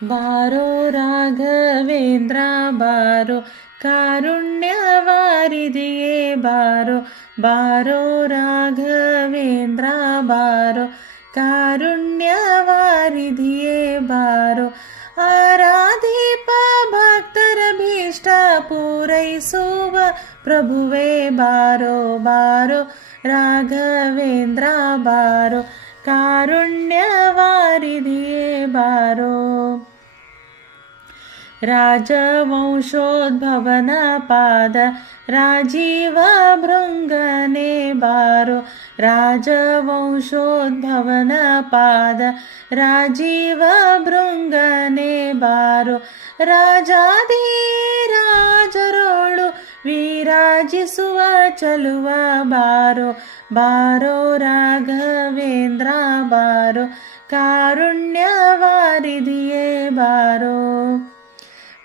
ಬಾರೋ ರಾಘವೇಂದ್ರ ಬಾರೋ ಕಾರುಣ್ಯವಾರಿದಿಯೇ ಬಾರೋ ಬಾರೋ ರಾಘವೇಂದ್ರ ಬಾರೋ ಕಾರುಣ್ಯವಾರಿದಿಯೇ ಬಾರೋ ಆರಾಧಿಪ ಭಕ್ತರ ಭೀಷ್ಟ ಪೂರೈಸುವ ಪ್ರಭುವೇ ಬಾರೋ ಬಾರೋ ರಾಘವೇಂದ್ರ ಬಾರೋ ಕಾರುಣ್ಯವಾರಿದಿಯೇ ಬಾರೋ ರಾಜವಂಶೋದ್ಭವನ ಪಾದ ರಾಜೀವ ಭೃಂಗನೆ ಬಾರೋ ರಾಜವಂಶೋದ್ಭವನ ಪಾದ ರಾಜೀವ ಭೃಂಗನೆ ಬಾರೋ ರಾಜಾದಿ ರಾಜರೋಳು ವಿರಾಜಿಸುವ ಚಲುವ ಬಾರೋ ಬಾರೋ ರಾಘವೇಂದ್ರ ಬಾರೋ ಕಾರುಣ್ಯವಾರಿದಿಯೇ ಬಾರೋ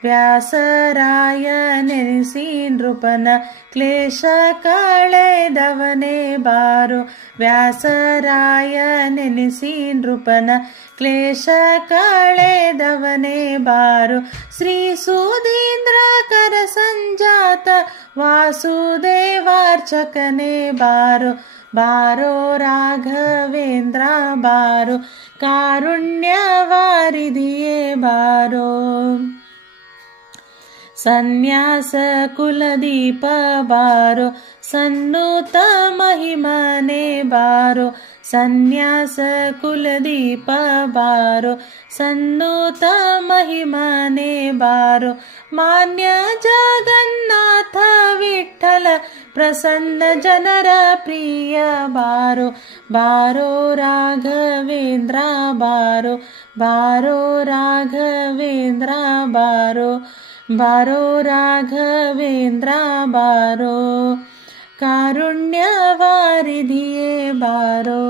ವ್ಯಾಸರಾಯ ನೆನೆಸಿ ನೃಪನ ಕ್ಲೇಶ ಕಳೆದವನೇ ಬಾರೋ ವ್ಯಾಸರಾಯ ನೆನೆಸಿ ನೃಪನ ಕ್ಲೇಶ ಕಳೆದವನೇ ಬಾರೋ ಶ್ರೀ ಸುಧೀಂದ್ರ ಕರ ಸಂಜಾತ ವಾಸುದೇವಾರ್ಚಕನೇ ಬಾರೋ ಬಾರೋ ರಾಘವೇಂದ್ರ ಬಾರೋ ಕಾರುಣ್ಯವಾರಿದಿಯೇ ಬಾರೋ ಸನ್ಯಾಸ ಕುಲದೀಪ ಬಾರೋ ಸನ್ನೂತ ಮಹಿಮನೆ ಬಾರೋ ಸನ್ಯಾಸ ಕುಲದೀಪ ಬಾರೋ ಸನ್ನೂತ ಮಹಿಮನೆ ಬಾರೋ ಮಾನ್ಯ ಜಗನ್ನಾಥ ವಿಠಲ ಪ್ರಸನ್ನ ಜನರ ಪ್ರಿಯ ಬಾರೋ ಬಾರೋ ರಾಘವೇಂದ್ರ ಬಾರೋ ಬಾರೋ ರಾಘವೇಂದ್ರ ಬಾರೋ ಬಾರೋ ರಾಘವೇಂದ್ರ ಬಾರೋ ಕಾರುಣ್ಯವಾರಿದಿಯೇ ಬಾರೋ